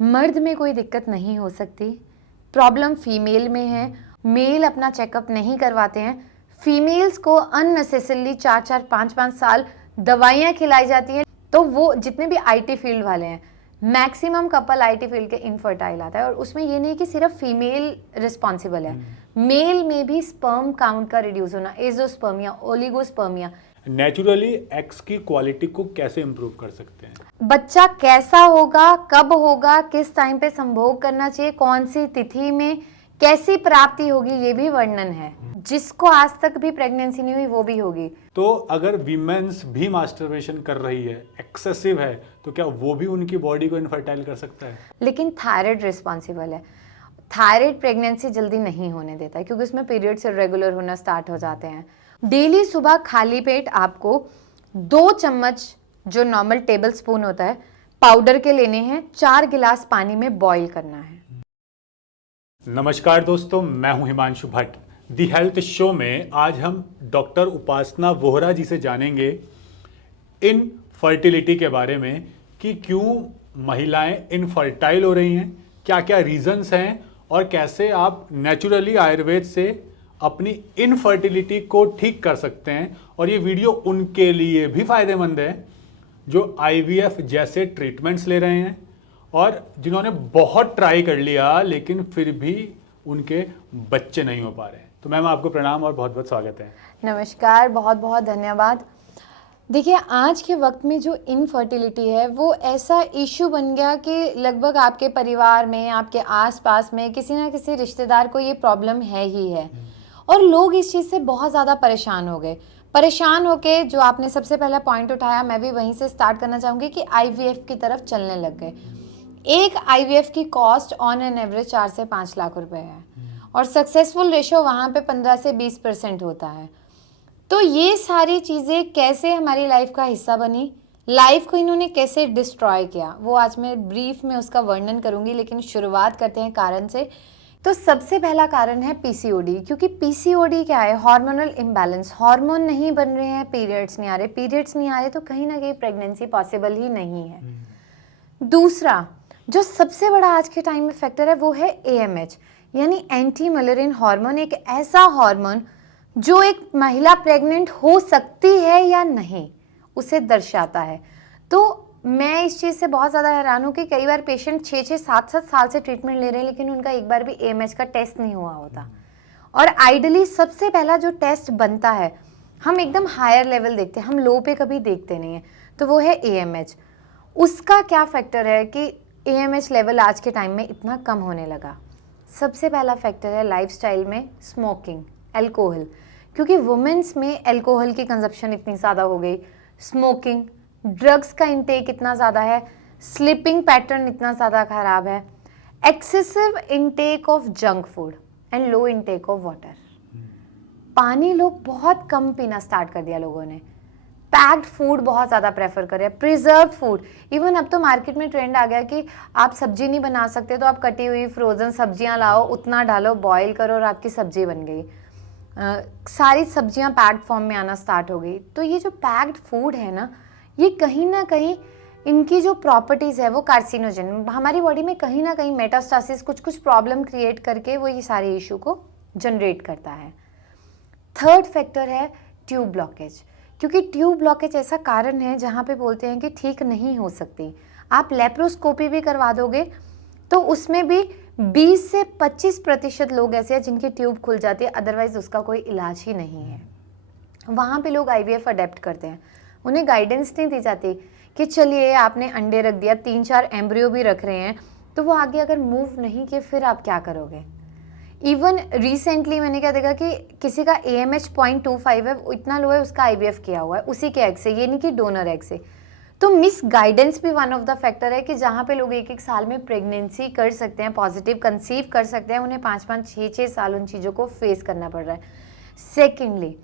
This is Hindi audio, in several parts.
मर्द में कोई दिक्कत नहीं हो सकती, प्रॉब्लम फीमेल में है। मेल अपना चेकअप नहीं करवाते हैं, फीमेल्स को अननेसेसरली 4-4 5-5 साल दवाइयाँ खिलाई जाती हैं। तो वो जितने भी आईटी फील्ड वाले हैं, मैक्सिमम कपल आईटी फील्ड के इनफर्टाइल आता है। और उसमें ये नहीं कि सिर्फ फीमेल रिस्पॉन्सिबल है, मेल में भी स्पर्म काउंट का रिड्यूस होना, एजोस्पर्मिया, ओलिगोस्पर्मिया। नेचुरली एक्स की क्वालिटी को कैसे इम्प्रूव कर सकते हैं? बच्चा कैसा होगा, कब होगा, किस टाइम पे संभोग करना चाहिए, कौन सी तिथि में कैसी प्राप्ति होगी, ये भी वर्णन है। जिसको आज तक भी प्रेगनेंसी नहीं हुई वो भी होगी। तो अगर वीमेंस भी मास्टरबेशन कर रही है, एक्सेसिव है, तो क्या वो भी उनकी बॉडी को इनफर्टाइल कर सकता है? लेकिन थायराइड रिस्पॉन्सिबल है। थायराइड प्रेगनेंसी जल्दी नहीं होने देता है क्योंकि उसमें पीरियड्स इरेगुलर होना स्टार्ट हो जाते हैं। डेली सुबह खाली पेट आपको 2 चम्मच जो नॉर्मल टेबल स्पून होता है पाउडर के लेने हैं, 4 गिलास पानी में बॉईल करना है। नमस्कार दोस्तों, मैं हूं Himanshu Bhatt. The health show में आज हम डॉक्टर उपासना वोहरा जी से जानेंगे इन फर्टिलिटी के बारे में कि क्यों महिलाएं इनफर्टाइल हो रही हैं, क्या क्या रीजंस हैं और कैसे आप नेचुरली आयुर्वेद से अपनी इनफर्टिलिटी को ठीक कर सकते हैं। और ये वीडियो उनके लिए भी फायदेमंद है जो आईवीएफ जैसे ट्रीटमेंट्स ले रहे हैं और जिन्होंने बहुत ट्राई कर लिया लेकिन फिर भी उनके बच्चे नहीं हो पा रहे हैं। तो मैम आपको प्रणाम और बहुत बहुत स्वागत है। नमस्कार, बहुत बहुत धन्यवाद। देखिए, आज के वक्त में जो इनफर्टिलिटी है वो ऐसा इशू बन गया कि लगभग आपके परिवार में, आपके आसपास में किसी ना किसी रिश्तेदार को ये प्रॉब्लम है ही है। और लोग इस चीज़ से बहुत ज़्यादा परेशान हो गए। परेशान होके जो आपने सबसे पहला पॉइंट उठाया, मैं भी वहीं से स्टार्ट करना चाहूँगी कि आईवीएफ की तरफ चलने लग गए। एक आईवीएफ की कॉस्ट ऑन एन एवरेज 4 से 5 लाख रुपए है और सक्सेसफुल रेशो वहाँ पे 15 से 20% होता है। तो ये सारी चीज़ें कैसे हमारी लाइफ का हिस्सा बनी, लाइफ को इन्होंने कैसे डिस्ट्रॉय किया, वो आज मैं ब्रीफ में उसका वर्णन करूँगी। लेकिन शुरुआत करते हैं कारण से। तो सबसे पहला कारण है पीसीओडी। क्योंकि पीसीओडी क्या है? Hormonal imbalance. हार्मोन नहीं बन रहे हैं, पीरियड्स नहीं आ रहे। पीरियड्स नहीं आ रहे तो कहीं ना कहीं प्रेगनेंसी पॉसिबल ही नहीं है। दूसरा जो सबसे बड़ा आज के टाइम में फैक्टर है वो है एएमएच, यानी एंटी मलेरियन हार्मोन। एक ऐसा हार्मोन जो एक महिला प्रेग्नेंट हो सकती है या नहीं उसे दर्शाता है। तो मैं इस चीज़ से बहुत ज़्यादा हैरान हूँ कि कई बार पेशेंट 6-6, 7-7 साल से ट्रीटमेंट ले रहे हैं लेकिन उनका एक बार भी एएमएच का टेस्ट नहीं हुआ होता। और आइडली सबसे पहला जो टेस्ट बनता है, हम एकदम हायर लेवल देखते हैं, हम लो पे कभी देखते नहीं हैं, तो वो है एएमएच। उसका क्या फैक्टर है कि एएमएच लेवल आज के टाइम में इतना कम होने लगा? सबसे पहला फैक्टर है लाइफस्टाइल में स्मोकिंग, अल्कोहल। क्योंकि वुमेन्स में अल्कोहल की कंजप्शन इतनी ज़्यादा हो गई, स्मोकिंग, ड्रग्स का इंटेक इतना ज़्यादा है, स्लीपिंग पैटर्न इतना ज़्यादा खराब है, excessive intake of junk food and low intake of water. पानी लोग बहुत कम पीना स्टार्ट कर दिया लोगों ने। पैक्ड फूड बहुत ज़्यादा प्रेफर करें, प्रिजर्व फूड। इवन अब तो मार्केट में ट्रेंड आ गया कि आप सब्जी नहीं बना सकते तो आप कटी हुई फ्रोज़न सब्जियां लाओ, उतना डालो, बॉईल करो और आपकी सब्जी बन गई। सारी सब्जियां पैक्ड फॉर्म में आना स्टार्ट हो गई। तो ये जो पैक्ड फूड है ना, ये कहीं ना कहीं इनकी जो प्रॉपर्टीज़ है वो कार्सिनोजन, हमारी बॉडी में कहीं ना कहीं मेटास्टासिस, कुछ कुछ प्रॉब्लम क्रिएट करके वो ये सारे इशू को जनरेट करता है। थर्ड फैक्टर है ट्यूब ब्लॉकेज। क्योंकि ट्यूब ब्लॉकेज ऐसा कारण है जहाँ पे बोलते हैं कि ठीक नहीं हो सकती। आप लेप्रोस्कोपी भी करवा दोगे तो उसमें भी 20 से 25% लोग ऐसे हैं जिनकी ट्यूब खुल जाती है, अदरवाइज उसका कोई इलाज ही नहीं है। वहाँ पे लोग आईवीएफ अडेप्ट करते हैं, उन्हें गाइडेंस नहीं दी जाती कि चलिए आपने अंडे रख दिया, 3-4 एम्ब्रियो भी रख रहे हैं, तो वो आगे अगर मूव नहीं किए फिर आप क्या करोगे। इवन रिसेंटली मैंने क्या देखा कि किसी का AMH 0.25 है, इतना लो है, उसका IVF किया हुआ है उसी के एग से, ये नहीं कि डोनर एग से। तो मिस गाइडेंस भी वन ऑफ द फैक्टर है कि जहाँ पे लोग 1-1 साल में प्रेगनेंसी कर सकते हैं, पॉजिटिव कंसीव कर सकते हैं, उन्हें 5-5, 6-6 साल उन चीज़ों को फेस करना पड़ रहा है। सेकेंडली,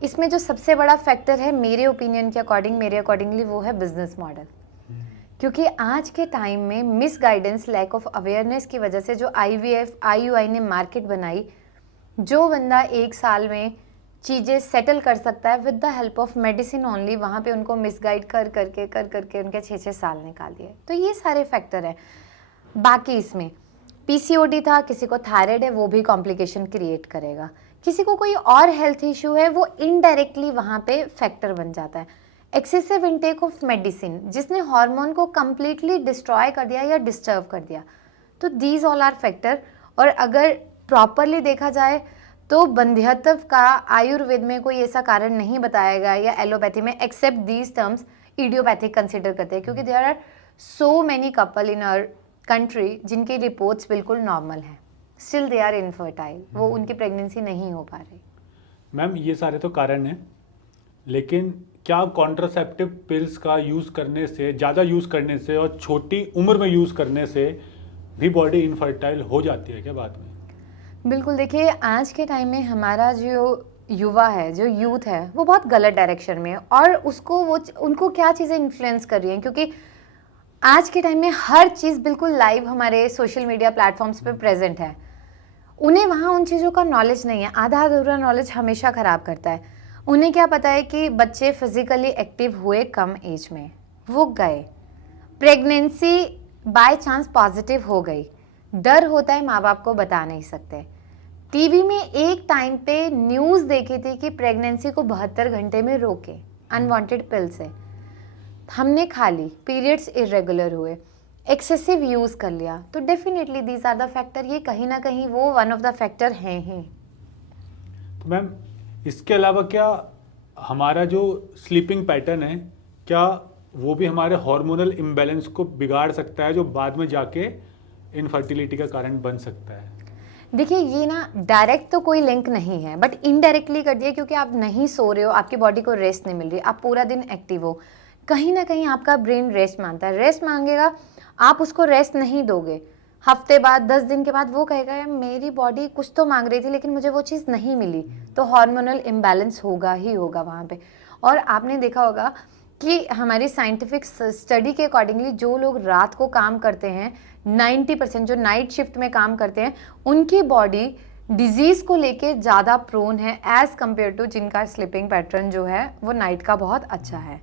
इसमें जो सबसे बड़ा फैक्टर है मेरे ओपिनियन के अकॉर्डिंग, मेरे अकॉर्डिंगली, वो है बिजनेस मॉडल। क्योंकि आज के टाइम में misguidance, lack of awareness की वजह से जो IVF, IUI ने मार्केट बनाई, जो बंदा 1 साल में चीज़ें सेटल कर सकता है with the help of medicine only, वहाँ पे उनको मिसगाइड कर करके उनके 6-6 साल निकाल दिए। तो ये सारे फैक्टर है। बाकी इसमें पीसीओडी था, किसी को थायराइड है, वो भी कॉम्प्लिकेशन क्रिएट करेगा, किसी को कोई और हेल्थ इशू है, वो इनडायरेक्टली वहाँ पे फैक्टर बन जाता है। एक्सेसिव इनटेक ऑफ मेडिसिन जिसने हार्मोन को कम्प्लीटली डिस्ट्रॉय कर दिया या डिस्टर्ब कर दिया, तो दीज ऑल आर फैक्टर। और अगर प्रॉपरली देखा जाए तो बंध्यत्व का आयुर्वेद में कोई ऐसा कारण नहीं बताया गया या एलोपैथी में, except these terms idiopathic consider करते हैं, क्योंकि there are so many couple in our country जिनकी रिपोर्ट्स बिल्कुल नॉर्मल हैं, स्टिल दे आर इनफर्टाइल, वो उनकी प्रेगनेंसी नहीं हो पा रही। मैम ये सारे तो कारण हैं, लेकिन क्या कॉन्ट्रासेप्टिव पिल्स का यूज़ करने से, ज़्यादा यूज़ करने से और छोटी उम्र में यूज़ करने से भी बॉडी इनफर्टाइल हो जाती है क्या बाद में? बिल्कुल, देखिए आज के टाइम में हमारा जो युवा है, जो यूथ है, वो बहुत गलत डायरेक्शन में है, और उसको वो उनको क्या चीज़ें इन्फ्लुएंस कर रही हैं, क्योंकि आज के टाइम में हर चीज़ बिल्कुल लाइव हमारे सोशल मीडिया प्लेटफॉर्म्स पे प्रेजेंट है। उन्हें वहाँ उन चीज़ों का नॉलेज नहीं है, आधा अधूरा नॉलेज हमेशा ख़राब करता है। उन्हें क्या पता है कि बच्चे फिजिकली एक्टिव हुए कम एज में, वो गए, प्रेगनेंसी बाय चांस पॉजिटिव हो गई, डर होता है, माँ बाप को बता नहीं सकते। टीवी में एक टाइम पे न्यूज़ देखी थी कि प्रेगनेंसी को 72 घंटे में रोके अनवांटेड पिल से, हमने खा ली, पीरियड्स इरेगुलर हुए, एक्सेसिव यूज़ कर लिया, तो definitely these are the factor, ये कहीं ना कहीं वो वन ऑफ द फैक्टर हैं ही। तो मैम इसके अलावा क्या हमारा जो स्लीपिंग पैटर्न है, क्या वो भी हमारे हार्मोनल इम्बैलेंस को बिगाड़ सकता है, जो बाद में जाके इनफर्टिलिटी का कारण बन सकता है? देखिए ये ना डायरेक्ट तो कोई लिंक नहीं है, बट इनडायरेक्टली कर दिया, क्योंकि आप नहीं सो रहे हो, आपकी बॉडी को रेस्ट नहीं मिल रही, आप पूरा दिन एक्टिव हो, कहीं ना कहीं आपका ब्रेन रेस्ट मांगता है, रेस्ट मांगेगा, आप उसको रेस्ट नहीं दोगे, हफ्ते बाद 10 दिन के बाद वो कहेगा यार मेरी बॉडी कुछ तो मांग रही थी लेकिन मुझे वो चीज़ नहीं मिली, तो हार्मोनल इम्बैलेंस होगा ही होगा वहाँ पे। और आपने देखा होगा कि हमारी साइंटिफिक स्टडी के अकॉर्डिंगली जो लोग रात को काम करते हैं, 90% जो नाइट शिफ्ट में काम करते हैं, उनकी बॉडी डिजीज को लेके ज़्यादा प्रोन है एज कम्पेयर टू जिनका स्लीपिंग पैटर्न जो है वो नाइट का बहुत अच्छा है।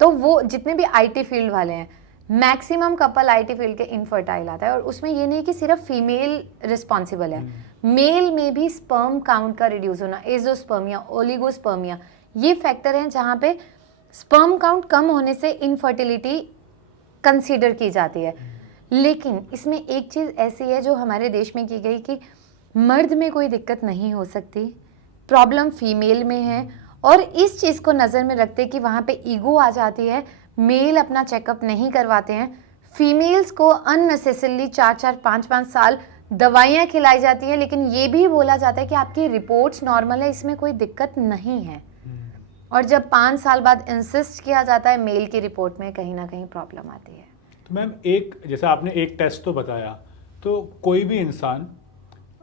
तो वो जितने भी आईटी फील्ड वाले हैं, मैक्सिमम कपल आईटी फील्ड के इनफर्टाइल आता है, और उसमें ये नहीं कि सिर्फ फीमेल रिस्पॉन्सिबल है, मेल में भी स्पर्म काउंट का रिड्यूस होना, एजोस्पर्मिया, ओलिगोस्पर्मिया, ये फैक्टर हैं जहाँ पे स्पर्म काउंट कम होने से इनफर्टिलिटी कंसीडर की जाती है। लेकिन इसमें एक चीज़ ऐसी है जो हमारे देश में की गई कि मर्द में कोई दिक्कत नहीं हो सकती, प्रॉब्लम फीमेल में है, और इस चीज़ को नज़र में रखते कि वहाँ पे ईगो आ जाती है, मेल अपना चेकअप नहीं करवाते हैं, फीमेल्स को अननेसेसरली 4-4, 5-5 साल दवाइयाँ खिलाई जाती हैं, लेकिन ये भी बोला जाता है कि आपकी रिपोर्ट्स नॉर्मल है, इसमें कोई दिक्कत नहीं है, और जब 5 साल बाद इंसिस्ट किया जाता है मेल की रिपोर्ट में, कहीं ना कहीं प्रॉब्लम आती है। तो मैम एक जैसे आपने एक टेस्ट तो बताया, तो कोई भी इंसान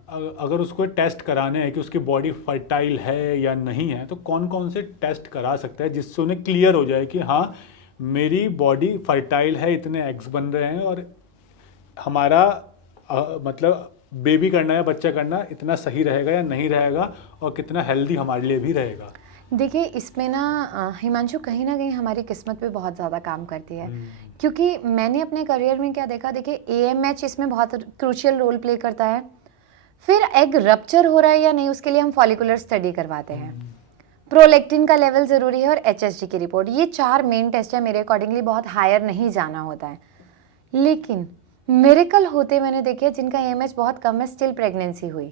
अगर उसको टेस्ट कराने हैं कि उसकी बॉडी फर्टाइल है या नहीं है, तो कौन कौन से टेस्ट करा सकता है जिससे उन्हें क्लियर हो जाए कि हाँ मेरी बॉडी फर्टाइल है, इतने एग्स बन रहे हैं और हमारा मतलब बेबी करना या बच्चा करना इतना सही रहेगा या नहीं रहेगा, और कितना हेल्दी हमारे लिए भी रहेगा? देखिए इसमें ना हिमांशु, कहीं ना कहीं हमारी किस्मत पे बहुत ज़्यादा काम करती है, क्योंकि मैंने अपने करियर में क्या देखा, देखिए AMH इसमें बहुत क्रूशियल रोल प्ले करता है, फिर एग रप्चर हो रहा है या नहीं उसके लिए हम फॉलिकुलर स्टडी करवाते हैं, प्रोलेक्टिन का लेवल ज़रूरी है, और HSG की रिपोर्ट, ये 4 मेन टेस्ट है, मेरे अकॉर्डिंगली बहुत हायर नहीं जाना होता है। लेकिन मिरेकल होते मैंने देखे जिनका AMH बहुत कम है, स्टिल प्रेगनेंसी हुई,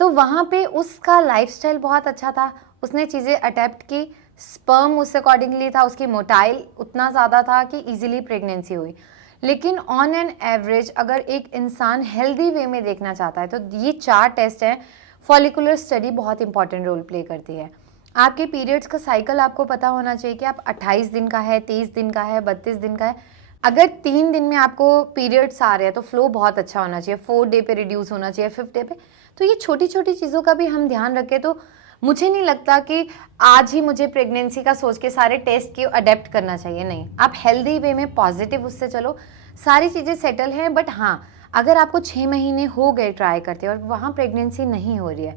तो वहाँ पे उसका लाइफस्टाइल बहुत अच्छा था, उसने चीज़ें अडेप्ट की, स्पर्म उस अकॉर्डिंगली था, उसकी मोटाइल उतना ज़्यादा था कि इजीली प्रेगनेंसी हुई। लेकिन ऑन एन एवरेज अगर एक इंसान हेल्दी वे में देखना चाहता है तो ये 4 टेस्ट हैं, फॉलिकुलर स्टडी बहुत इंपॉर्टेंट रोल प्ले करती है। आपके पीरियड्स का साइकिल आपको पता होना चाहिए कि आप 28 दिन का है, 30 दिन का है, 32 दिन का है। अगर 3 दिन में आपको पीरियड्स आ रहे हैं तो फ्लो बहुत अच्छा होना चाहिए, 4 डे पे रिड्यूस होना चाहिए, 5th डे पे। तो ये छोटी छोटी चीज़ों का भी हम ध्यान रखें तो मुझे नहीं लगता कि आज ही मुझे प्रेगनेंसी का सोच के सारे टेस्ट की अडेप्ट करना चाहिए, नहीं, आप हेल्दी वे में पॉजिटिव उससे चलो, सारी चीज़ें सेटल हैं। बट हाँ, अगर आपको 6 महीने हो गए ट्राई करते और वहाँ प्रेगनेंसी नहीं हो रही है,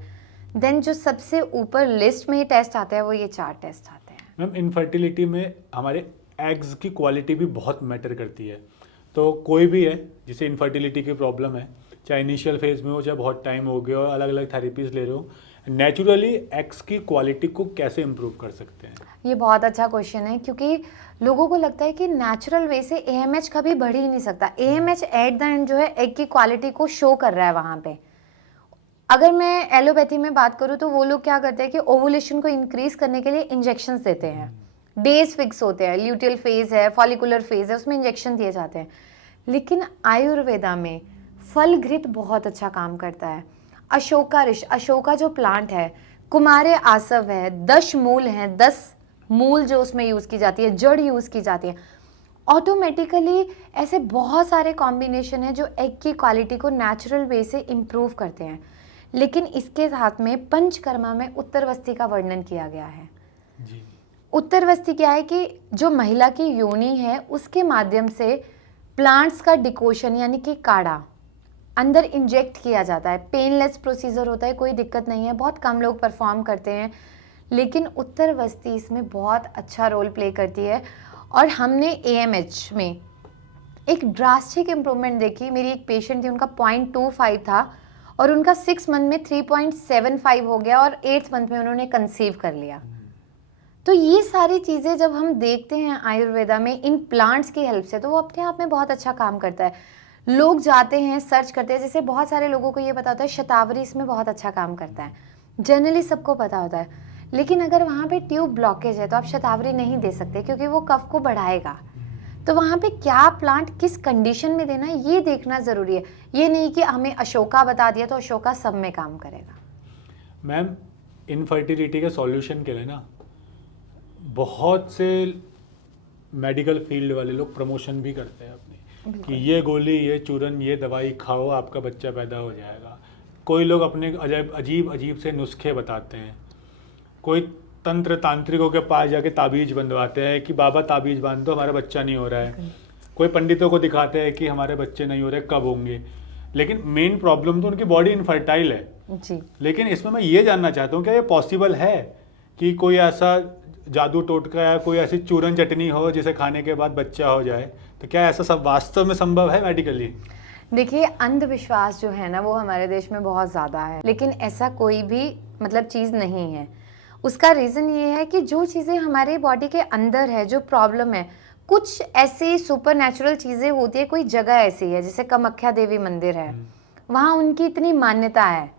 देन जो सबसे ऊपर लिस्ट में ये टेस्ट आता है वो ये 4 टेस्ट आते हैं। मैम इनफर्टिलिटी में हमारे एग्स की क्वालिटी भी बहुत मैटर करती है, तो कोई भी है जिसे इनफर्टिलिटी की प्रॉब्लम है, चाहे इनिशियल फेज में हो चाहे बहुत टाइम हो गया हो, अलग अलग थेरेपीज ले रहे हो, नेचुरली एक्स की क्वालिटी को कैसे इम्प्रूव कर सकते हैं? ये बहुत अच्छा क्वेश्चन है, क्योंकि लोगों को लगता है कि नेचुरल वे से एएमएच कभी बढ़ ही नहीं सकता। एएमएच एट द एंड जो है एग की क्वालिटी को शो कर रहा है वहाँ पे। अगर मैं एलोपैथी में बात करूँ तो वो लोग क्या करते हैं कि ओवुलेशन को इंक्रीज करने के लिए इंजेक्शंस देते हैं। डेज फिक्स होते हैं, ल्यूटियल फेज है, फॉलिकुलर फेज है, उसमें इंजेक्शन दिए जाते हैं। लेकिन आयुर्वेदा में फल घृत बहुत अच्छा काम करता है। अशोका ऋष, अशोका जो प्लांट है, कुमारे आसव है, 10 मूल हैं, 10 मूल जो उसमें यूज़ की जाती है, जड़ यूज़ की जाती है। ऑटोमेटिकली ऐसे बहुत सारे कॉम्बिनेशन है जो एग की क्वालिटी को नेचुरल वे से इम्प्रूव करते हैं। लेकिन इसके साथ में पंचकर्मा में उत्तरवस्ती का वर्णन किया गया है। जी। उत्तरवस्ती क्या है कि जो महिला की योनि है उसके माध्यम से प्लांट्स का डिकोशन यानी कि काढ़ा अंदर इंजेक्ट किया जाता है। पेनलेस प्रोसीजर होता है, कोई दिक्कत नहीं है, बहुत कम लोग परफॉर्म करते हैं, लेकिन उत्तरवस्ती इसमें बहुत अच्छा रोल प्ले करती है। और हमने एएमएच में एक ड्रास्टिक इम्प्रूवमेंट देखी। मेरी एक पेशेंट थी, उनका 0.25 था और उनका 6 मंथ में 3.75 हो गया और 8th मंथ में उन्होंने कंसीव कर लिया। तो ये सारी चीज़ें जब हम देखते हैं आयुर्वेदा में इन प्लांट्स की हेल्प से, तो वो अपने आप में बहुत अच्छा काम करता है। लोग जाते हैं, सर्च करते हैं, जैसे बहुत सारे लोगों को ये पता होता है शतावरी इसमें बहुत अच्छा काम करता है, जनरली सबको पता होता है। लेकिन अगर वहाँ पे ट्यूब ब्लॉकेज है तो आप शतावरी नहीं दे सकते, क्योंकि वो कफ को बढ़ाएगा। तो वहाँ पे क्या प्लांट किस कंडीशन में देना है ये देखना ज़रूरी है। ये नहीं कि हमें अशोका बता दिया तो अशोका सब में काम करेगा। मैम, इनफर्टिलिटी के सॉल्यूशन के लिए ना बहुत से मेडिकल फील्ड वाले लोग प्रमोशन भी करते हैं अपनी, कि ये गोली, ये चूरन, ये दवाई खाओ, आपका बच्चा पैदा हो जाएगा। कोई लोग अपने अजीब अजीब से नुस्खे बताते हैं। कोई तंत्र तांत्रिकों के पास जाके ताबीज़ बंधवाते हैं कि बाबा ताबीज़ बांध दो, हमारा बच्चा नहीं हो रहा है। कोई पंडितों को दिखाते हैं कि हमारे बच्चे नहीं हो रहे, कब होंगे। लेकिन मेन प्रॉब्लम तो उनकी बॉडी इनफर्टाइल है जी। लेकिन इसमें मैं ये जानना चाहता हूँ, क्या ये पॉसिबल है कि कोई ऐसा जादू टोटका या कोई ऐसी चूरन चटनी हो जिसे खाने के बाद बच्चा हो जाए? तो क्या ऐसा सब वास्तव में संभव है मेडिकली? देखिए, अंधविश्वास जो है ना वो हमारे देश में बहुत ज़्यादा है, लेकिन ऐसा कोई भी मतलब चीज़ नहीं है। उसका रीज़न ये है कि जो चीज़ें हमारे बॉडी के अंदर है, जो प्रॉब्लम है, कुछ ऐसी सुपर नेचुरल चीज़ें होती है। कोई जगह ऐसी है जैसे कामाख्या देवी मंदिर है, वहाँ उनकी इतनी मान्यता है,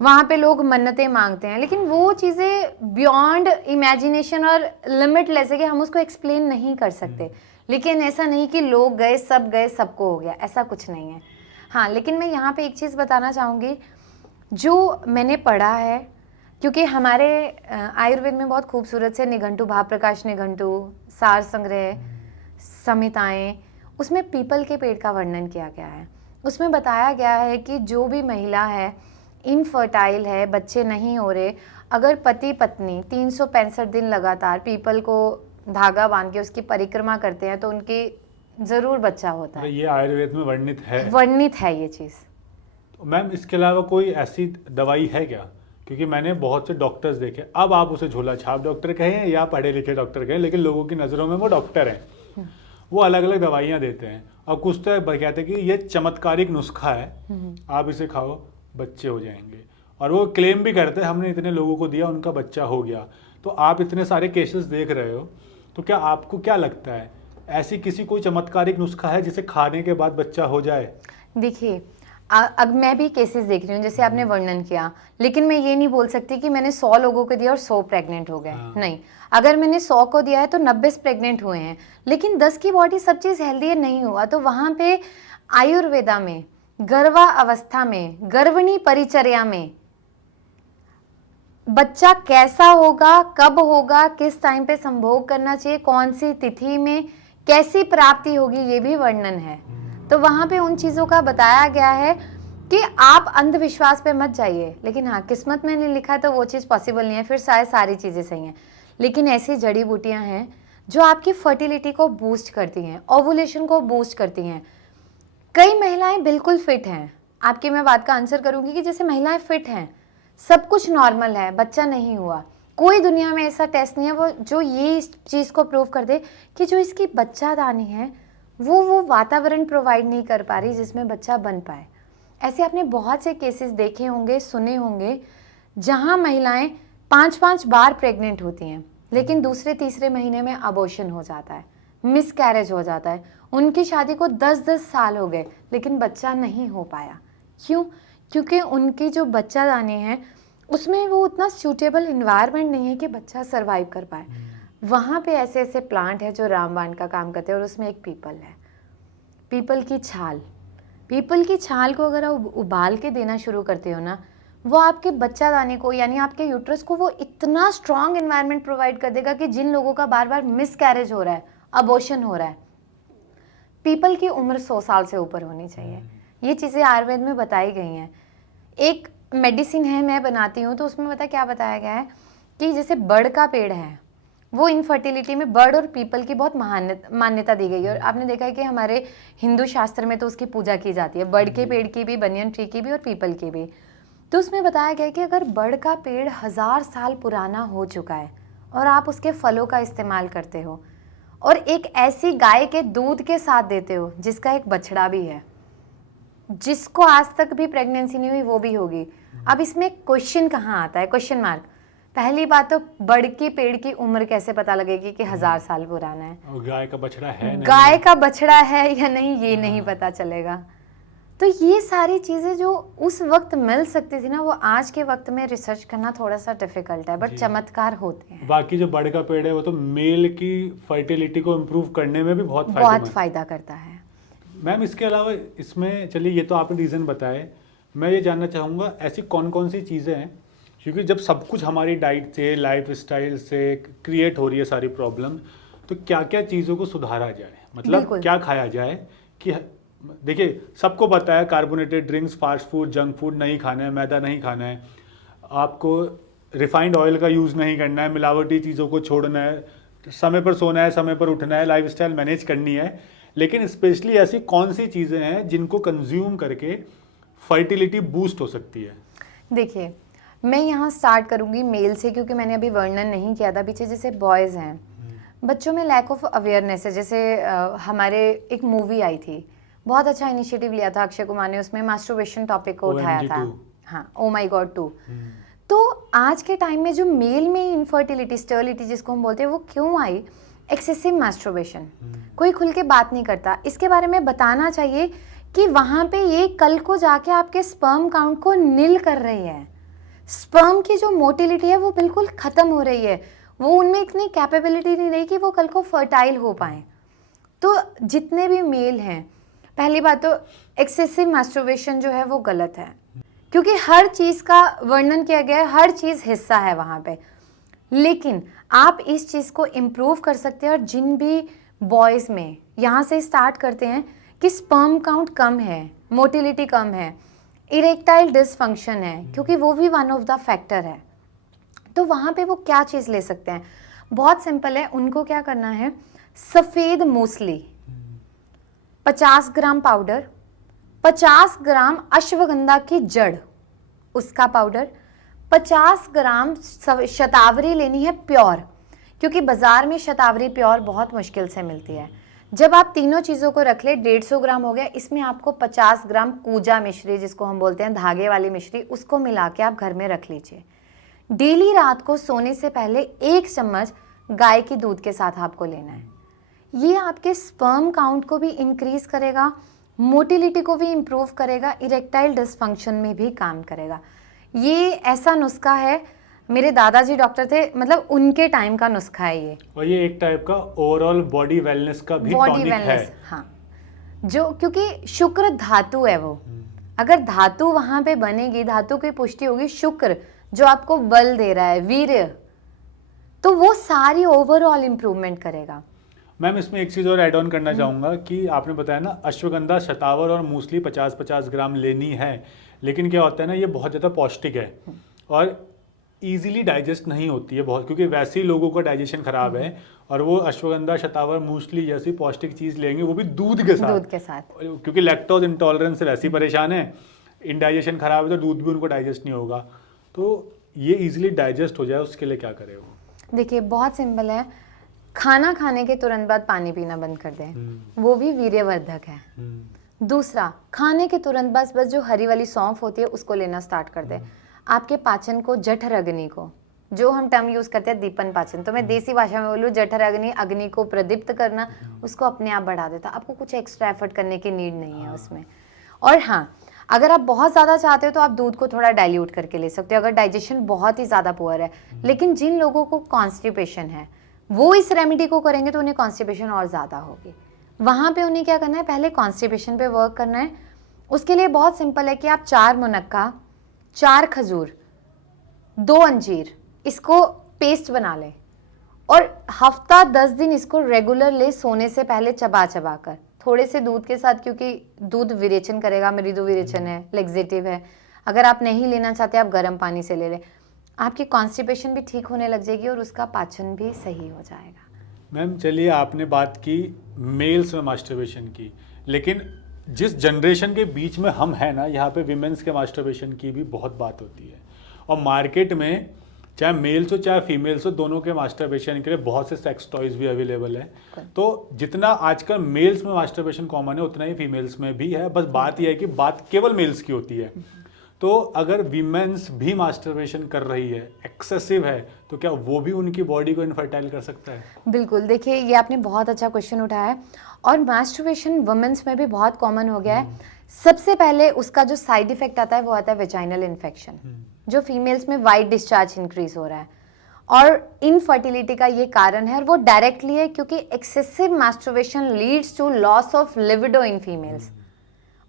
वहाँ पे लोग मन्नतें मांगते हैं, लेकिन वो चीज़ें बियॉन्ड इमेजिनेशन और लिमिटलेस है कि हम उसको एक्सप्लेन नहीं कर सकते। लेकिन ऐसा नहीं कि लोग गए, सबको हो गया, ऐसा कुछ नहीं है। हाँ, लेकिन मैं यहाँ पे एक चीज़ बताना चाहूँगी जो मैंने पढ़ा है, क्योंकि हमारे आयुर्वेद में बहुत खूबसूरत से निघंटु, भावप्रकाश निघंटु, सार संग्रह, संहिताएँ, उसमें पीपल के पेड़ का वर्णन किया गया है। उसमें बताया गया है कि जो भी महिला है, इनफर्टाइल है, बच्चे नहीं हो रहे, अगर पति पत्नी 365 दिन लगातार पीपल को धागा बांध के उसकी परिक्रमा करते हैं तो उनकी ज़रूर बच्चा होता है। ये आयुर्वेद में वर्णित है? वर्णित है ये चीज़। तो मैम, इसके अलावा कोई ऐसी दवाई है क्या? क्योंकि मैंने बहुत से डॉक्टर्स देखे, अब आप उसे झोला छाप डॉक्टर कहें या पढ़े लिखे डॉक्टर कहें, लेकिन लोगों की नज़रों में वो डॉक्टर हैं। वो अलग अलग दवाइयाँ देते हैं और कुछ तो कहते हैं कि ये चमत्कारिक नुस्खा है, आप इसे खाओ, बच्चे हो जाएंगे। और वो क्लेम भी करते हैं हमने इतने लोगों को दिया, उनका बच्चा हो गया। तो आप इतने सारे केसेस देख रहे हो, तो क्या आपको क्या लगता है, ऐसी किसी कोई चमत्कारिक नुस्खा है जिसे खाने के बाद बच्चा हो जाए? देखिए, अब मैं भी केसेस देख रही हूँ जैसे आपने वर्णन किया, लेकिन मैं ये नहीं बोल सकती कि मैंने 100 लोगों को दिया और 100 प्रेग्नेंट हो गए। नहीं, अगर मैंने 100 को दिया है तो 90 प्रेग्नेंट हुए हैं, लेकिन 10 की बॉडी सब चीज़ हेल्दी है नहीं हुआ। तो वहाँ पे आयुर्वेदा में गर्भा अवस्था में, गर्भणी परिचर्या में बच्चा कैसा होगा, कब होगा, किस टाइम पे संभोग करना चाहिए, कौन सी तिथि में कैसी प्राप्ति होगी, ये भी वर्णन है। तो वहाँ पे उन चीज़ों का बताया गया है कि आप अंधविश्वास पे मत जाइए। लेकिन हाँ, किस्मत में नहीं लिखा है तो वो चीज़ पॉसिबल नहीं है, फिर शायद सारी चीज़ें सही हैं। लेकिन ऐसी जड़ी बूटियाँ हैं जो आपकी फर्टिलिटी को बूस्ट करती हैं, ओवुलेशन को बूस्ट करती हैं। कई महिलाएं बिल्कुल फिट हैं, आपकी मैं बात का आंसर करूँगी कि जैसे महिलाएं फिट हैं, सब कुछ नॉर्मल है, बच्चा नहीं हुआ, कोई दुनिया में ऐसा टेस्ट नहीं है वो जो ये इस चीज़ को प्रूव कर दे कि जो इसकी बच्चादानी है वो वातावरण प्रोवाइड नहीं कर पा रही जिसमें बच्चा बन पाए। ऐसे आपने बहुत से केसेस देखे होंगे, सुने होंगे, जहां महिलाएं 5-5 बार प्रेग्नेंट होती हैं, लेकिन दूसरे तीसरे महीने में अबॉर्शन हो जाता है, मिसकैरेज हो जाता है। उनकी शादी को 10-10 साल हो गए लेकिन बच्चा नहीं हो पाया। क्यों? क्योंकि उनकी जो बच्चादानी है उसमें वो उतना सूटेबल इन्वायरमेंट नहीं है कि बच्चा सरवाइव कर पाए। वहाँ पे ऐसे ऐसे प्लांट है जो रामबाण का काम करते हैं, और उसमें एक पीपल है। पीपल की छाल को अगर आप उबाल के देना शुरू करते हो ना, वो आपके बच्चादानी को यानी आपके यूट्रस को वो इतना स्ट्रॉन्ग एनवायरनमेंट प्रोवाइड कर देगा कि जिन लोगों का बार बार मिसकैरेज हो रहा है, अबॉर्शन हो रहा है, पीपल की उम्र 100 साल से ऊपर होनी चाहिए। ये चीज़ें आयुर्वेद में बताई गई हैं। एक मेडिसिन है, मैं बनाती हूँ, तो उसमें क्या बताया गया है कि जैसे बड़ का पेड़ है, वो इनफर्टिलिटी में बड़ और पीपल की बहुत मान्यता दी गई है। और आपने देखा है कि हमारे हिंदू शास्त्र में तो उसकी पूजा की जाती है, बड़ के पेड़ की भी, बनियन ट्री की भी और पीपल की भी। तो उसमें बताया गया है कि अगर बड़ का पेड़ 1000 साल पुराना हो चुका है और आप उसके फलों का इस्तेमाल करते हो और एक ऐसी गाय के दूध के साथ देते हो जिसका एक बछड़ा भी है, जिसको आज तक भी प्रेगनेंसी नहीं हुई, वो भी होगी। अब इसमें क्वेश्चन कहाँ आता है, क्वेश्चन मार्क। पहली बात तो बड़ के पेड़ की उम्र कैसे पता लगेगी कि 1000 साल पुराना है, और गाय का बछड़ा है नहीं, गाय का बछड़ा है या नहीं ये नहीं पता चलेगा। तो ये सारी चीज़ें जो उस वक्त मिल सकती थी ना, वो आज के वक्त में रिसर्च करना थोड़ा सा डिफिकल्ट है, बट चमत्कार होते हैं। बाकी जो बड़ का पेड़ है वो तो मेल की फर्टिलिटी को इम्प्रूव करने में भी बहुत फायदा करता है। मैम इसके अलावा इसमें चलिए, ये तो आपने रीज़न बताए, मैं ये जानना चाहूँगा ऐसी कौन कौन सी चीज़ें हैं, क्योंकि जब सब कुछ हमारी डाइट से, लाइफ स्टाइल से क्रिएट हो रही है सारी प्रॉब्लम, तो क्या क्या चीज़ों को सुधारा जाए, मतलब क्या खाया जाए कि देखिए सबको पता है carbonated drinks, fast food, junk food नहीं खाना है, मैदा नहीं खाना है, आपको रिफाइंड ऑयल का यूज़ नहीं करना है, मिलावटी चीज़ों को छोड़ना है, समय पर सोना है, समय पर उठना है, लाइफस्टाइल मैनेज करनी है। लेकिन स्पेशली ऐसी कौन सी चीज़ें हैं जिनको कंज्यूम करके फर्टिलिटी बूस्ट हो सकती है? देखिए, मैं यहाँ स्टार्ट करूँगी मेल से, क्योंकि मैंने अभी वर्णन नहीं किया था पीछे। जैसे बॉयज़ हैं, बच्चों में लैक ऑफ अवेयरनेस है। जैसे हमारे एक मूवी आई थी, बहुत अच्छा इनिशिएटिव लिया था अक्षय कुमार ने, उसमें मास्टरबेशन टॉपिक को उठाया था। हाँ, ओ माई गॉड 2। तो आज के टाइम में जो मेल में इनफर्टिलिटी, स्टर्लिटी जिसको हम बोलते हैं, वो क्यों आई? Excessive masturbation. कोई खुल के बात नहीं करता। इसके बारे में बताना चाहिए कि वहाँ पे ये कल को जाके आपके स्पर्म काउंट को नील कर रही है। स्पर्म की जो मोटिलिटी है वो बिल्कुल ख़त्म हो रही है। वो उनमें इतनी कैपेबिलिटी नहीं रही कि वो कल को फर्टाइल हो पाएँ। तो जितने भी मेल हैं, पहली बात तो एक्सेसिव मास्टरबेशन जो है वो गलत है, क्योंकि हर चीज़ का वर्णन किया गया है, हर चीज़ हिस्सा है वहाँ पे। लेकिन आप इस चीज़ को इम्प्रूव कर सकते हैं। और जिन भी बॉयज़ में यहाँ से स्टार्ट करते हैं कि स्पर्म काउंट कम है, मोटिलिटी कम है, इरेक्टाइल डिसफंक्शन है, क्योंकि वो भी वन ऑफ द फैक्टर है, तो वहाँ पे वो क्या चीज़ ले सकते हैं? बहुत सिंपल है। उनको क्या करना है, सफ़ेद मूसली 50 ग्राम पाउडर, 50 ग्राम अश्वगंधा की जड़ उसका पाउडर, 50 ग्राम शतावरी लेनी है प्योर, क्योंकि बाज़ार में शतावरी प्योर बहुत मुश्किल से मिलती है। जब आप तीनों चीज़ों को रख ले, 150 ग्राम हो गया। इसमें आपको 50 ग्राम कूजा मिश्री, जिसको हम बोलते हैं धागे वाली मिश्री, उसको मिला के आप घर में रख लीजिए। डेली रात को सोने से पहले 1 चम्मच गाय के दूध के साथ आपको लेना है। ये आपके स्पर्म काउंट को भी इंक्रीज करेगा, मोटिलिटी को भी इम्प्रूव करेगा, इरेक्टाइल डिसफंक्शन में भी काम करेगा। ये ऐसा नुस्खा है, मेरे दादाजी डॉक्टर थे, मतलब उनके टाइम का नुस्खा है ये। और ये एक टाइप का ओवरऑल बॉडी वेलनेस का भी टॉनिक है। हाँ, जो क्योंकि शुक्र धातु है, वो अगर धातु वहाँ पे बनेगी, धातु की पुष्टि होगी, शुक्र जो आपको बल दे रहा है, वीर्य, तो वो सारी ओवरऑल इम्प्रूवमेंट करेगा। मैम इसमें एक चीज़ और ऐड ऑन करना चाहूँगा कि आपने बताया ना अश्वगंधा, शतावर और मूसली 50-50 ग्राम लेनी है, लेकिन क्या होता है ना, ये बहुत ज़्यादा पौष्टिक है और इजीली डाइजेस्ट नहीं होती है बहुत, क्योंकि वैसे ही लोगों का डाइजेशन खराब है, और वो अश्वगंधा, शतावर, मूसली जैसी पौष्टिक चीज़ लेंगे, वो भी दूध के साथ, क्योंकि लैक्टोज इंटॉलरेंस से वैसे ही परेशान है, इंडाइजेशन खराब है, तो दूध भी उनको डाइजेस्ट नहीं होगा। तो ये इजीली डाइजेस्ट हो जाए उसके लिए क्या करें वो? देखिए बहुत सिंपल है। खाना खाने के तुरंत बाद पानी पीना बंद कर दें, वो भी वीर्यवर्धक है। दूसरा, खाने के तुरंत बाद बस जो हरी वाली सौंफ होती है उसको लेना स्टार्ट कर दें। आपके पाचन को, जठर अग्नि को, जो हम टर्म यूज करते हैं दीपन पाचन, तो मैं देसी भाषा में बोलूँ जठर अग्नि, अग्नि को प्रदीप्त करना, उसको अपने आप बढ़ा देता। आपको कुछ एक्स्ट्रा एफर्ट करने की नीड नहीं है उसमें। और हाँ, अगर आप बहुत ज़्यादा चाहते हो तो आप दूध को थोड़ा डाइल्यूट करके ले सकते हो, अगर डाइजेशन बहुत ही ज़्यादा पुअर है। लेकिन जिन लोगों को कॉन्स्टिपेशन है वो इस रेमेडी को करेंगे तो उन्हें कॉन्स्टिपेशन और ज़्यादा होगी। वहाँ पे उन्हें क्या करना है, पहले कॉन्स्टिपेशन पे वर्क करना है। उसके लिए बहुत सिंपल है कि आप 4 मुनक्का, 4 खजूर, 2 अंजीर, इसको पेस्ट बना लें और हफ्ता 10 दिन इसको रेगुलर ले, सोने से पहले चबा चबा कर, थोड़े से दूध के साथ, क्योंकि दूध विरेचन करेगा, मृदु विरेचन है, लेक्सेटिव है। अगर आप नहीं लेना चाहते आप गर्म पानी से ले लें, आपकी कॉन्स्टिपेशन भी ठीक होने लग जाएगी और उसका पाचन भी सही हो जाएगा। मैम चलिए, आपने बात की मेल्स में मास्टरबेशन की, लेकिन जिस जनरेशन के बीच में हम हैं ना, यहाँ पे विमेंस के मास्टरबेशन की भी बहुत बात होती है। और मार्केट में चाहे मेल्स हो चाहे फीमेल्स हो, दोनों के मास्टरबेशन के लिए बहुत से सेक्स टॉयज भी अवेलेबल है। तो जितना आजकल मेल्स में मास्टरबेशन कॉमन है उतना ही फीमेल्स में भी है। बस बात यह है कि बात केवल मेल्स की होती है। तो अगर वीमेंस भी मास्टरबेशन कर रही है, एक्सेसिव है, तो क्या वो भी उनकी बॉडी को इनफर्टाइल कर सकता है? बिल्कुल, देखिए ये आपने बहुत अच्छा क्वेश्चन उठाया है। और मास्टरबेशन वुमेन्स में भी बहुत कॉमन हो गया है। सबसे पहले उसका जो साइड इफेक्ट आता है वो आता है वेजाइनल इन्फेक्शन, जो फीमेल्स में वाइट डिस्चार्ज इंक्रीज हो रहा है और इनफर्टिलिटी का ये कारण है। और वो डायरेक्टली है क्योंकि excessive masturbation leads to loss of libido in females.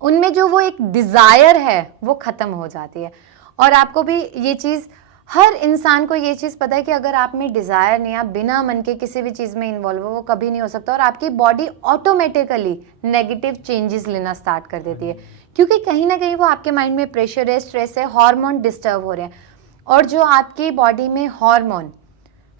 उनमें जो वो एक डिजायर है वो खत्म हो जाती है। और आपको भी ये चीज, हर इंसान को ये चीज पता है कि अगर आप में डिजायर नहीं, आप बिना मन के किसी भी चीज में इन्वॉल्व हो, वो कभी नहीं हो सकता। और आपकी बॉडी ऑटोमेटिकली नेगेटिव चेंजेस लेना स्टार्ट कर देती है, क्योंकि कहीं ना कहीं वो आपके माइंड में प्रेशर है, स्ट्रेस है, हार्मोन डिस्टर्ब हो रहे हैं। और जो आपकी बॉडी में हार्मोन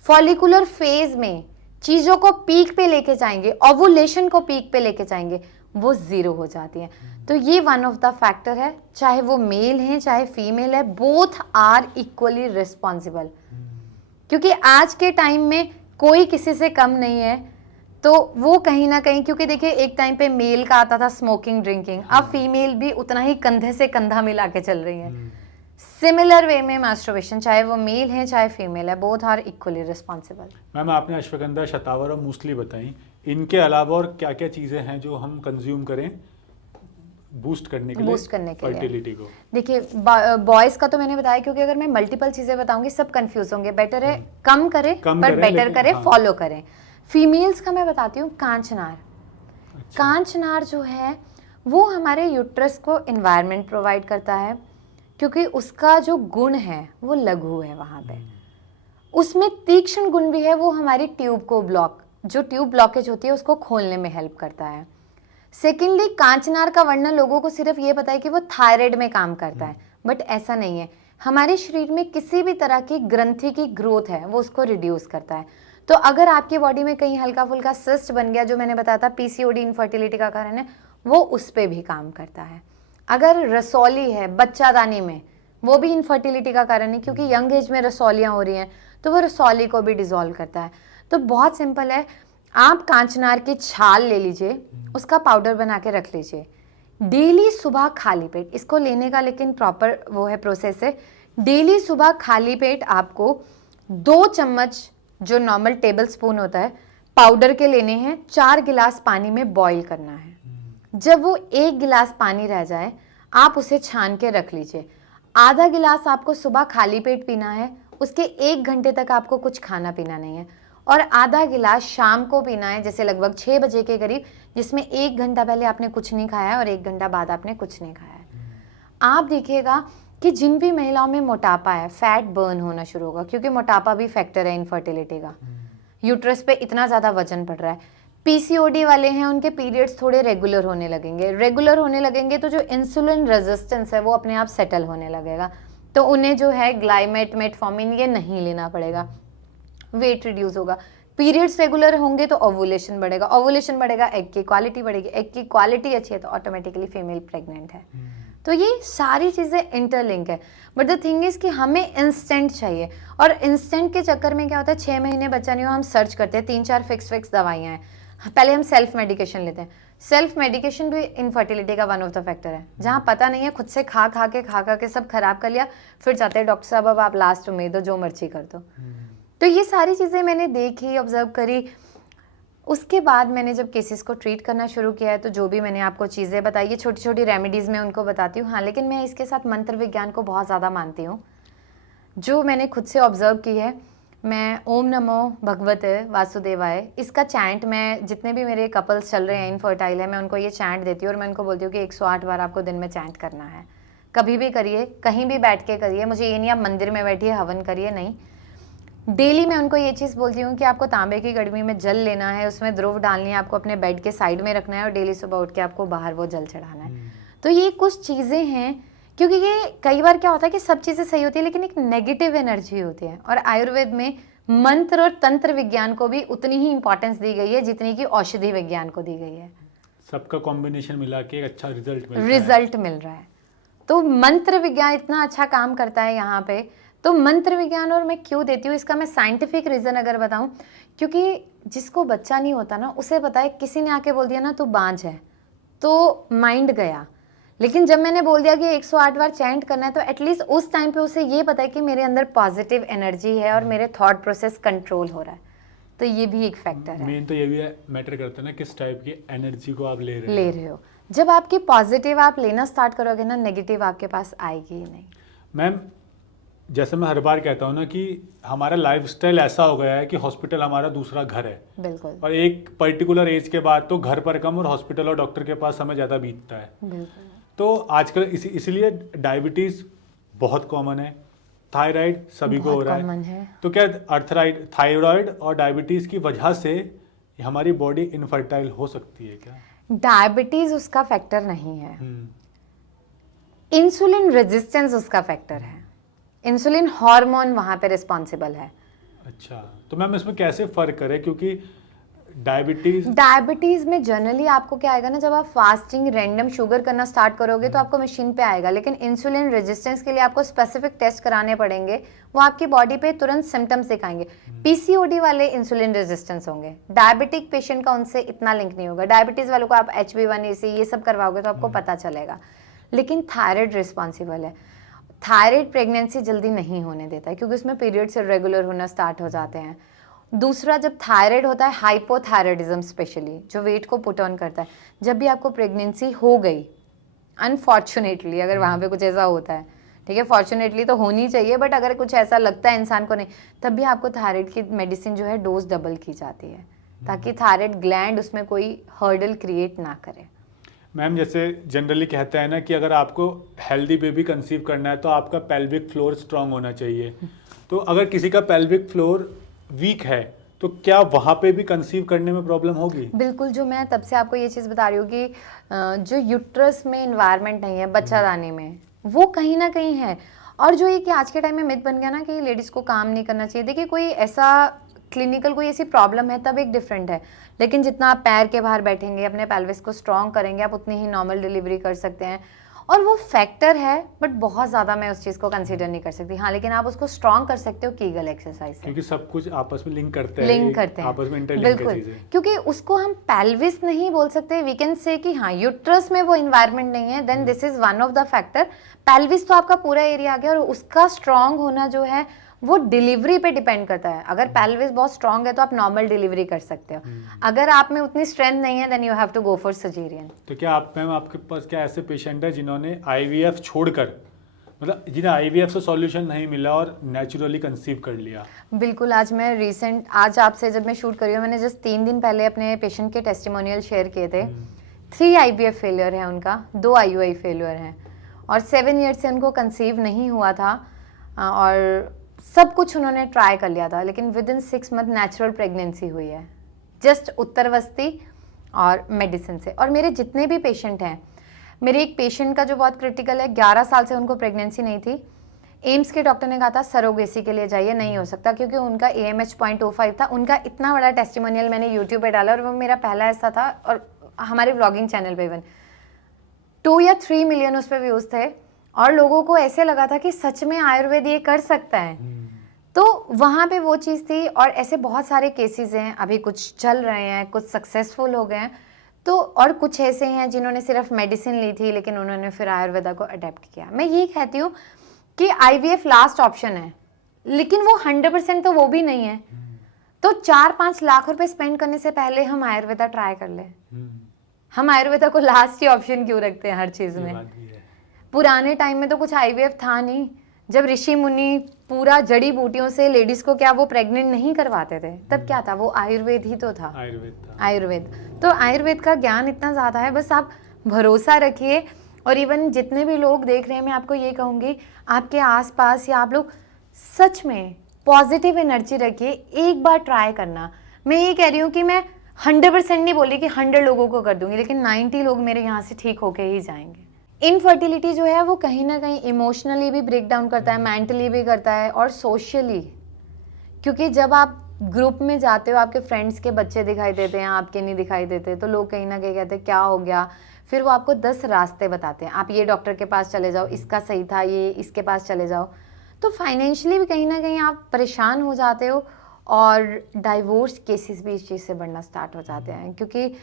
फॉलिकुलर फेज में चीजों को पीक पे लेके जाएंगे, ओवुलेशन को पीक पे लेके जाएंगे, वो जीरो हो जाती है। तो ये वन ऑफ द फैक्टर है, चाहे वो मेल है चाहे फीमेल है, बोथ आर इक्वली रिस्पॉन्सिबल। क्योंकि आज के टाइम में कोई किसी से कम नहीं है। तो वो कहीं ना कहीं, क्योंकि देखिए एक टाइम पे मेल का आता था स्मोकिंग ड्रिंकिंग, अब फीमेल भी उतना ही कंधे से कंधा मिला के चल रही है। सिमिलर वे में मास्टरबेशन, चाहे वो मेल है चाहे फीमेल है, both are equally responsible. Ma'am आपने अश्वगंधा, शतावर और मूसली बताई, इनके अलावा और क्या क्या चीज़ें हैं जो हम कंज्यूम करें बूस्ट करने के लिए फर्टिलिटी को? देखिए बॉयज का तो मैंने बताया, क्योंकि अगर मैं मल्टीपल चीजें बताऊंगी सब कंफ्यूज होंगे। बेटर है कम करें पर बेटर करें, फॉलो करें। फीमेल्स का मैं बताती हूँ कांचनार। कांचनार जो है वो हमारे यूट्रस को एनवायरनमेंट प्रोवाइड करता है, क्योंकि उसका जो गुण है वो लघु है, वहाँ पे उसमें तीक्ष्ण गुण भी है। वो हमारी ट्यूब को जो ट्यूब ब्लॉकेज होती है उसको खोलने में हेल्प करता है। सेकेंडली, कांचनार का वर्णन लोगों को सिर्फ ये पता है कि वो थायराइड में काम करता है, बट ऐसा नहीं है। हमारे शरीर में किसी भी तरह की ग्रंथि की ग्रोथ है वो उसको रिड्यूस करता है। तो अगर आपकी बॉडी में कहीं हल्का फुल्का सिस्ट बन गया, जो मैंने बताया था पीसीओडी इनफर्टिलिटी का कारण है, वो उस पर भी काम करता है। अगर रसौली है बच्चादानी में, वो भी इनफर्टिलिटी का कारण है, क्योंकि यंग एज में रसौलियाँ हो रही हैं, तो वो रसौली को भी डिसॉल्व करता है। तो बहुत सिंपल है, आप कांचनार की छाल ले लीजिए, उसका पाउडर बना के रख लीजिए, डेली सुबह खाली पेट इसको लेने का, लेकिन प्रॉपर वो है प्रोसेस है। डेली सुबह खाली पेट आपको 2 चम्मच, जो नॉर्मल टेबल स्पून होता है, पाउडर के लेने हैं। 4 गिलास पानी में बॉईल करना है। जब वो 1 गिलास पानी रह जाए, आप उसे छान के रख लीजिए। आधा गिलास आपको सुबह खाली पेट पीना है, उसके 1 घंटे तक आपको कुछ खाना पीना नहीं है। और आधा गिलास शाम को पीना है, जैसे लगभग 6 बजे के करीब, जिसमें 1 घंटा पहले आपने कुछ नहीं खाया है और 1 घंटा बाद आपने कुछ नहीं खाया है। आप देखिएगा कि जिन भी महिलाओं में मोटापा है, फैट बर्न होना शुरू होगा, क्योंकि मोटापा भी फैक्टर है इनफर्टिलिटी का। यूट्रस पे इतना ज़्यादा वजन बढ़ रहा है। पीसीओडी वाले हैं, उनके पीरियड्स थोड़े रेगुलर होने लगेंगे तो जो इंसुलिन रेजिस्टेंस है वो अपने आप सेटल होने लगेगा। तो उन्हें जो है ग्लाइमेट, मेटफॉर्मिन ये नहीं लेना पड़ेगा, वेट रिड्यूस होगा। पीरियड्स रेगुलर होंगे तो ओवुलेशन बढ़ेगा, एग की क्वालिटी बढ़ेगी, एग की क्वालिटी अच्छी है तो ऑटोमेटिकली फीमेल प्रेग्नेंट है। तो ये सारी चीज़ें इंटरलिंक है, बट द थिंग इज़ कि हमें इंस्टेंट चाहिए, और इंस्टेंट के चक्कर में क्या होता है, 6 महीने बच्चा नहीं हो हम सर्च करते हैं, 3-4 फिक्स दवाइयाँ हैं, पहले हम सेल्फ मेडिकेशन लेते हैं। सेल्फ मेडिकेशन भी इनफर्टिलिटी का वन ऑफ द फैक्टर है, जहाँ पता नहीं है, खुद से खा के सब खराब कर लिया, फिर चाहते हैं डॉक्टर साहब अब आप लास्ट उम्मीद दो, जो मर्जी कर दो। तो ये सारी चीज़ें मैंने देखी, ऑब्जर्व करी। उसके बाद मैंने जब केसेस को ट्रीट करना शुरू किया है, तो जो भी मैंने आपको चीज़ें बताई, ये छोटी छोटी रेमेडीज़ मैं उनको बताती हूँ। हाँ, लेकिन मैं इसके साथ मंत्र विज्ञान को बहुत ज़्यादा मानती हूँ, जो मैंने खुद से ऑब्जर्व की है। मैं ओम नमो भगवते वासुदेवाय, इसका चैंट मैं जितने भी मेरे कपल्स चल रहे हैं इनफर्टाइल है, मैं उनको ये चैंट देती हूँ, और मैं उनको बोलती हूँ कि 108 बार आपको दिन में चैंट करना है। कभी भी करिए, कहीं भी बैठ के करिए, मुझे ये नहीं आप मंदिर में बैठिए हवन करिए, नहीं। डेली मैं उनको ये चीज़ बोलती हूँ कि आपको तांबे की गड़वी में जल लेना है, उसमें ध्रुव डालनी है, आपको अपने बेड के साइड में रखना है, और डेली सुबह उठ के आपको बाहर वो जल चढ़ाना है। तो ये कुछ चीज़ें हैं, क्योंकि ये कई बार क्या होता है कि सब चीज़ें सही होती है, लेकिन एक नेगेटिव एनर्जी होती है, और आयुर्वेद में मंत्र और तंत्र विज्ञान को भी उतनी ही इंपॉर्टेंस दी गई है जितनी कि औषधि विज्ञान को दी गई है। सबका कॉम्बिनेशन मिला के एक अच्छा रिजल्ट मिल रहा है। तो मंत्र विज्ञान इतना अच्छा काम करता है यहाँ पे। तो मंत्र विज्ञान, और मैं क्यों देती हूँ इसका मैं साइंटिफिक रीज़न अगर बताऊँ, क्योंकि जिसको बच्चा नहीं होता ना, उसे पता है, किसी ने आके बोल दिया ना तू बांझ है, तो माइंड गया। लेकिन जब मैंने बोल दिया कि 108 बार चैंट करना है, तो एटलीस्ट उस टाइम पे उसे ये पता है कि मेरे अंदर पॉजिटिव एनर्जी है और मेरे थॉट प्रोसेस कंट्रोल हो रहा है। तो ये भी एक फैक्टर है। मेन तो ये भी मैटर करता है ना, किस टाइप की एनर्जी को आप ले रहे हो। जब आपकी पॉजिटिव आप लेना स्टार्ट करोगे ना, नेगेटिव आपके पास आएगी ही नहीं। मैम, जैसे मैं हर बार कहता हूँ ना कि हमारा लाइफस्टाइल ऐसा हो गया है कि हॉस्पिटल हमारा दूसरा घर है। बिल्कुल। और एक पर्टिकुलर एज के बाद तो घर पर कम और हॉस्पिटल और डॉक्टर के पास समय ज़्यादा बीतता है। बिल्कुल। तो आजकल इसीलिए डायबिटीज़ बहुत कॉमन है, थायराइड सभी को हो रहा है। तो क्या थायराइड और डायबिटीज़ की वजह से हमारी बॉडी इनफर्टाइल हो सकती है क्या? डायबिटीज उसका फैक्टर नहीं है, इंसुलिन रेजिस्टेंस उसका फैक्टर है। इंसुलिन हार्मोन वहां पे रिस्पॉन्सिबल है। अच्छा, तो मैम इसमें कैसे फर्क करें, क्योंकि डायबिटीज में जनरली आपको क्या आएगा ना, जब आप फास्टिंग रैंडम शुगर करना स्टार्ट करोगे तो आपको मशीन पे आएगा, लेकिन इंसुलिन रेजिस्टेंस के लिए आपको स्पेसिफिक टेस्ट कराने पड़ेंगे, वो आपकी बॉडी पे तुरंत सिम्टम्स दिखाएंगे। पीसीओडी वाले इंसुलिन रेजिस्टेंस होंगे, डायबिटिक पेशेंट का उनसे इतना लिंक नहीं होगा। डायबिटीज वालों को आप HB1AC ये सब करवाओगे तो आपको पता चलेगा। लेकिन थायराइड रिस्पॉन्सिबल है। थायराइड प्रेगनेंसी जल्दी नहीं होने देता है, क्योंकि उसमें पीरियड्स इरेगुलर होना स्टार्ट हो जाते हैं। दूसरा, जब थायराइड होता है, हाइपोथायराइडिज्म स्पेशली जो वेट को पुट ऑन करता है, जब भी आपको प्रेगनेंसी हो गई, अनफॉर्चुनेटली अगर वहाँ पे कुछ ऐसा होता है, ठीक है, फॉर्चुनेटली तो होनी चाहिए, बट अगर कुछ ऐसा लगता है इंसान को नहीं, तब भी आपको थायराइड की मेडिसिन जो है डोज डबल की जाती है, ताकि थायराइड ग्लैंड उसमें कोई हर्डल क्रिएट ना करे। मैम, जैसे जनरली कहते हैं ना कि अगर आपको हेल्दी बेबी कंसीव करना है तो आपका पेल्विक फ्लोर स्ट्रांग होना चाहिए। तो अगर किसी का पेल्विक फ्लोर वीक है तो क्या वहाँ पे भी कंसीव करने में प्रॉब्लम होगी? बिल्कुल, जो मैं तब से आपको ये चीज़ बता रही हूँ कि जो यूट्रस में इन्वायरमेंट नहीं है बच्चादानी में, वो कहीं ना कहीं है। और जो ये कि आज के टाइम में मिथ बन गया ना कि लेडीज़ को काम नहीं करना चाहिए, देखिए कोई ऐसा क्लिनिकल कोई ऐसी प्रॉब्लम है तब एक डिफरेंट है, लेकिन जितना आप पैर के बाहर बैठेंगे, अपने पेल्विस को स्ट्रॉन्ग करेंगे, आप उतनी ही नॉर्मल डिलीवरी कर सकते हैं। और वो फैक्टर है, बट बहुत ज़्यादा मैं उस चीज़ को कंसीडर नहीं कर सकती। हाँ, लेकिन आप उसको स्ट्रॉन्ग कर सकते हो कीगल एक्सरसाइज से, क्योंकि सब कुछ आपस में लिंक करते हैं, आपस में इंटरलिंक है चीजें। क्योंकि उसको हम पेल्विस नहीं बोल सकते, वी कैन से कि हाँ यूट्रस में वो इन्वायरमेंट नहीं है, then this is one of the factor. Pelvis तो आपका पूरा एरिया आ गया, और उसका स्ट्रॉन्ग होना जो है वो डिलीवरी पे डिपेंड करता है। अगर पेल्विस बहुत स्ट्रॉन्ग है तो आप नॉर्मल डिलीवरी कर सकते हो, अगर आप में उतनी स्ट्रेंथ नहीं है then you have to go for caesarean. तो क्या आप मैम, आपके पास क्या ऐसे पेशेंट है जिन्होंने IVF छोड़कर, मतलब जिन्हें IVF से सॉल्यूशन नहीं मिला और नेचुरली कंसीव कर लिया? बिल्कुल, आज आपसे जब मैं शूट कर रही हूँ, मैंने जस्ट 3 दिन पहले अपने पेशेंट के टेस्टिमोनियल शेयर किए थे। 3 IVF फेलियर है उनका, 2 IUI फेलियर हैं, और 7 ईयर्स से उनको कंसीव नहीं हुआ था, और सब कुछ उन्होंने ट्राई कर लिया था, लेकिन with in 6 month natural pregnancy हुई है, जस्ट उत्तरवस्ती और मेडिसिन से। और मेरे जितने भी पेशेंट हैं, मेरे एक पेशेंट का जो बहुत क्रिटिकल है, 11 साल से उनको प्रेगनेंसी नहीं थी, एम्स के डॉक्टर ने कहा था सरोगेसी के लिए जाइए, नहीं हो सकता क्योंकि उनका AMH 0.05 था। उनका इतना बड़ा टेस्टिमोनियल मैंने यूट्यूब पे डाला, और वो मेरा पहला ऐसा था, और हमारे व्लॉगिंग चैनल पे इवन 2 या 3 मिलियन उस पर व्यूज थे और लोगों को ऐसे लगा था कि सच में आयुर्वेद ये कर सकता है। तो वहाँ पे वो चीज़ थी और ऐसे बहुत सारे केसेस हैं, अभी कुछ चल रहे हैं, कुछ सक्सेसफुल हो गए हैं, तो और कुछ ऐसे हैं जिन्होंने सिर्फ मेडिसिन ली थी लेकिन उन्होंने फिर आयुर्वेदा को अडेप्ट किया। मैं ये कहती हूँ कि IVF लास्ट ऑप्शन है, लेकिन वो 100% तो वो भी नहीं है। तो 4-5 लाख रुपए स्पेंड करने से पहले हम आयुर्वेदा ट्राई कर लें। हम आयुर्वेदा को लास्ट ही ऑप्शन क्यों रखते हैं हर चीज़ में? पुराने टाइम में तो कुछ IVF था नहीं, जब ऋषि मुनि पूरा जड़ी बूटियों से लेडीज को क्या वो प्रेग्नेंट नहीं करवाते थे, तब क्या था? वो आयुर्वेद ही तो था। आयुर्वेद तो आयुर्वेद का ज्ञान इतना ज़्यादा है, बस आप भरोसा रखिए। और इवन जितने भी लोग देख रहे हैं, मैं आपको ये कहूँगी, आपके आसपास या आप लोग सच में पॉजिटिव एनर्जी रखिए, एक बार ट्राई करना। मैं ये कह रही हूँ कि मैं 100% नहीं बोली कि 100 लोगों को कर दूंगी, लेकिन 90 लोग मेरे यहाँ से ठीक होके ही जाएंगे। इनफर्टिलिटी जो है वो कहीं ना कहीं इमोशनली भी ब्रेक डाउन करता है, मेंटली भी करता है और सोशली, क्योंकि जब आप ग्रुप में जाते हो, आपके फ्रेंड्स के बच्चे दिखाई देते हैं, आपके नहीं दिखाई देते, तो लोग कहीं ना कहीं कहते हैं क्या हो गया, फिर वो आपको 10 रास्ते बताते हैं, आप ये डॉक्टर के पास चले जाओ, इसका सही था, ये इसके पास चले जाओ। तो फाइनेंशियली भी कहीं ना कहीं आप परेशान हो जाते हो और डाइवोर्स केसेस भी इस चीज़ से बढ़ना स्टार्ट हो जाते हैं, क्योंकि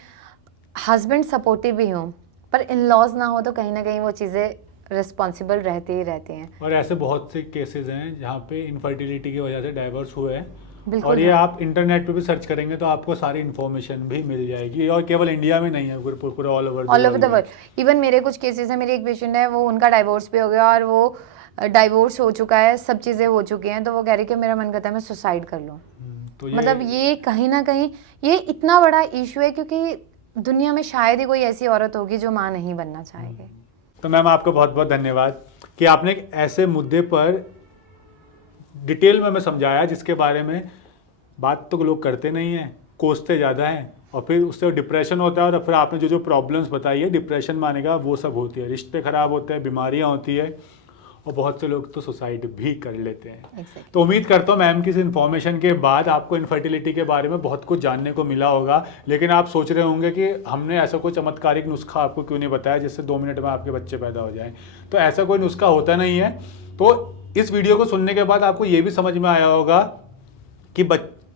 हस्बैंड सपोर्टिव भी हों पर इन लॉज ना हो तो कहीं ना कहीं वो चीज़ें रिस्पॉन्सिबल रहती ही रहती हैं। और ऐसे बहुत से केसेस हैं जहाँ पे इनफर्टिलिटी की वजह से डाइवोर्स हुए हैं, बिल्कुल। और ये आप इंटरनेट पे भी सर्च करेंगे तो आपको सारी इन्फॉर्मेशन भी मिल जाएगी, और केवल इंडिया में नहीं है, पूरे all over the world. Even मेरे कुछ केसेस हैं, मेरी एक पेशेंट है, वो उनका डाइवोर्स भी हो गया और वो डाइवोर्स हो चुका है, सब चीज़ें हो चुकी हैं, तो वो कह रही कि मेरा मन करता है मैं सुसाइड कर लूँ। तो मतलब ये कहीं ना कहीं ये इतना बड़ा इशू है, क्योंकि दुनिया में शायद ही कोई ऐसी औरत होगी जो माँ नहीं बनना चाहेगी। तो मैम आपका बहुत बहुत धन्यवाद कि आपने एक ऐसे मुद्दे पर डिटेल में हमें समझाया जिसके बारे में बात तो लोग करते नहीं हैं, कोसते ज़्यादा हैं, और फिर उससे डिप्रेशन होता है, और फिर आपने जो प्रॉब्लम्स बताई है डिप्रेशन माने का वो सब होती है, रिश्ते खराब होते हैं, बीमारियाँ होती है, और बहुत से लोग तो सुसाइड भी कर लेते हैं। तो उम्मीद करता हूँ मैम की इस इन्फॉर्मेशन के बाद आपको इनफर्टिलिटी के बारे में बहुत कुछ जानने को मिला होगा। लेकिन आप सोच रहे होंगे कि हमने ऐसा कोई चमत्कारिक नुस्खा आपको क्यों नहीं बताया जिससे 2 मिनट में आपके बच्चे पैदा हो जाएं। तो ऐसा कोई नुस्खा होता नहीं है। तो इस वीडियो को सुनने के बाद आपको ये भी समझ में आया होगा कि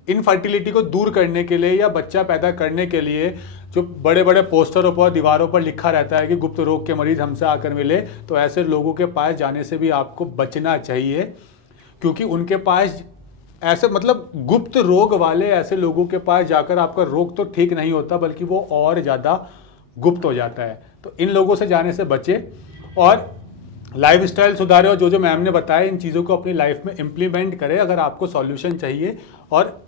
इनफर्टिलिटी को दूर करने के लिए या बच्चा पैदा करने के लिए जो बड़े बड़े पोस्टरों पर, दीवारों पर लिखा रहता है कि गुप्त रोग के मरीज हमसे आकर मिले, तो ऐसे लोगों के पास जाने से भी आपको बचना चाहिए, क्योंकि उनके पास ऐसे मतलब गुप्त रोग वाले ऐसे लोगों के पास जाकर आपका रोग तो ठीक नहीं होता बल्कि वो और ज़्यादा गुप्त हो जाता है। तो इन लोगों से जाने से बचे और लाइफस्टाइल सुधारें, और जो मैम ने बताया इन चीज़ों को अपनी लाइफ में इम्प्लीमेंट करें अगर आपको सॉल्यूशन चाहिए। और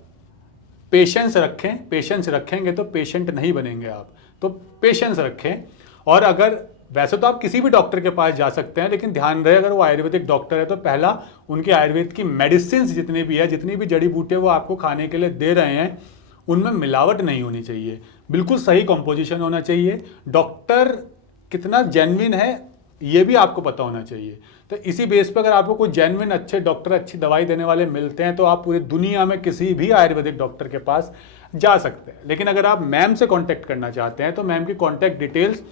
पेशेंस रखें, पेशेंस रखेंगे तो पेशेंट नहीं बनेंगे आप, तो पेशेंस रखें। और अगर वैसे तो आप किसी भी डॉक्टर के पास जा सकते हैं, लेकिन ध्यान रहे अगर वो आयुर्वेदिक डॉक्टर है तो पहला उनके आयुर्वेद की मेडिसिन जितनी भी है, जितनी भी जड़ी बूटियाँ वो आपको खाने के लिए दे रहे हैं, उनमें मिलावट नहीं होनी चाहिए, बिल्कुल सही कॉम्पोजिशन होना चाहिए। डॉक्टर कितना जेन्युइन है ये भी आपको पता होना चाहिए। तो इसी बेस पर अगर आपको कोई जेन्युइन अच्छे डॉक्टर, अच्छी दवाई देने वाले मिलते हैं तो आप पूरी दुनिया में किसी भी आयुर्वेदिक डॉक्टर के पास जा सकते हैं। लेकिन अगर आप मैम से कांटेक्ट करना चाहते हैं तो मैम की कांटेक्ट डिटेल्स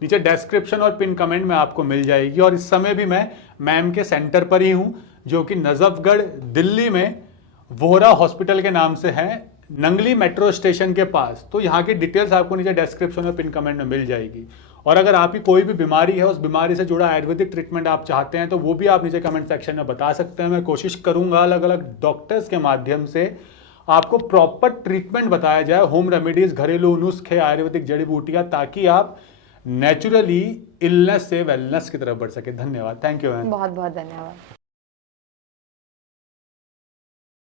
नीचे डिस्क्रिप्शन और पिन कमेंट में आपको मिल जाएगी। और इस समय भी मैं मैम के सेंटर पर ही हूँ, जो कि नजफगढ़ दिल्ली में वोहरा हॉस्पिटल के नाम से है, नंगली मेट्रो स्टेशन के पास। तो यहाँ की डिटेल्स आपको नीचे डिस्क्रिप्शन और पिन कमेंट में मिल जाएगी। और अगर आपकी कोई भी बीमारी है, उस बीमारी से जुड़ा आयुर्वेदिक ट्रीटमेंट आप चाहते हैं तो वो भी आप नीचे कमेंट सेक्शन में बता सकते हैं। मैं कोशिश करूंगा अलग अलग डॉक्टर्स के माध्यम से आपको प्रॉपर ट्रीटमेंट बताया जाए, होम रेमेडीज, घरेलू नुस्खे, आयुर्वेदिक जड़ी बूटियां, ताकि आप नेचुरली इलनेस से वेलनेस की तरफ बढ़ सके। धन्यवाद, थैंक यू मैम। बहुत बहुत धन्यवाद।